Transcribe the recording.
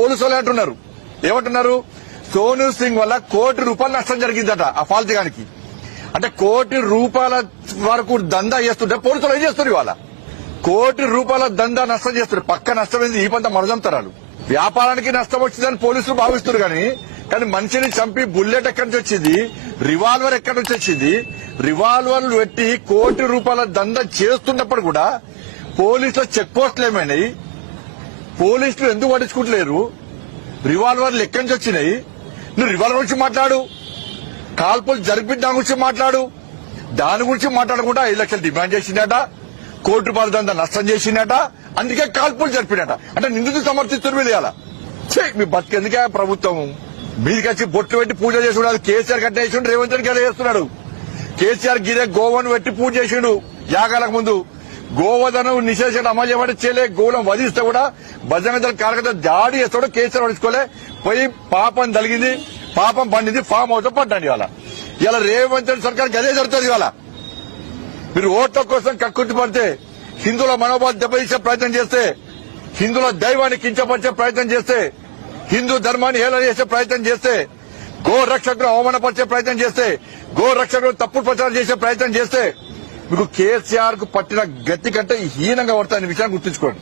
Police వాళ్ళు అంటున్నారు. ఏమంటున్నారు? సోను సింగ్ వల్ల కోటి రూపాయలు నష్టం జరిగిందట ఆ ఫాల్తిగానికి. అంటే కోటి రూపాయల వరకు దందా చేస్తుంటే పోలీసులు ఏం చేస్తారు ఇవాళ? కోటి రూపాయల దందా నష్టం చేస్తారు పక్క నష్టం ఈ పంత మరదంతరాలు వ్యాపారానికి నష్టం వచ్చిందని పోలీసులు భావిస్తున్నారు కానీ కానీ మనిషిని చంపి బుల్లెట్ ఎక్కడి నుంచి వచ్చింది? రివాల్వర్ ఎక్కడి నుంచి వచ్చింది? రివాల్వర్లు పెట్టి కోటి రూపాయల దందా చేస్తున్నప్పుడు కూడా పోలీసుల చెక్ పోస్టులు ఏమైనాయి? పోలీసులు ఎందుకు పట్టించుకుంటలేరు? రివాల్వర్లు ఎక్కడి నుంచి వచ్చినాయి? నువ్వు రివాల్వర్ గురించి మాట్లాడు. కాల్పులు జరిపిన దాని గురించి మాట్లాడు. దాని గురించి మాట్లాడకుండా ఐదు లక్షలు డిమాండ్ చేసిందట. కోటి రూపాయల దందా నష్టం చేసిందట. అందుకే కాల్పులు జరిపినట. అంటే నిందితులు సమర్థిస్తున్నారు వీళ్ళు ఇవాళ. ఛీ, మీ బతికెందుకే ప్రభుత్వం? మీదికి వచ్చి బొట్లు పెట్టి పూజ చేసి కేసీఆర్ కట్ట చేసిండు రేవంత్ రెడ్డి చేస్తున్నాడు. కేసీఆర్ గిరే గోవను పెట్టి పూజ చేసిండు. యాగాలకు ముందు గోవధనం నిషేధించడం అమలు చేయబడి చేయలే గోవులను వధిస్తే కూడా భజన దళ కార్యకర్త దాడి చేస్తాడు కేసీఆర్ పడుచుకోలే పోయి పాపం తలిగింది పాపం పండింది ఫామ్ హౌస్ పడ్డాడు ఇవాళ. ఇలా రేవంత్ రెడ్డి సర్కార్ అదే జరుగుతుంది ఇవాళ. మీరు ఓట్ల కోసం కక్కుర్తి పడితే హిందువుల మనోభావం దెబ్బతీసే ప్రయత్నం చేస్తే హిందువుల దైవాన్ని కించపరిచే ప్రయత్నం చేస్తే హిందూ ధర్మాన్ని హేళన చేసే ప్రయత్నం చేస్తే గో రక్షకులు అవమానపరిచే ప్రయత్నం చేస్తే గో రక్షకులు తప్పుడు ప్రచారం చేసే ప్రయత్నం చేస్తే మీకు కేసీఆర్కు పట్టిన గతి కంటే హీనంగా పడుతుంది విషయాన్ని గుర్తుంచుకోండి.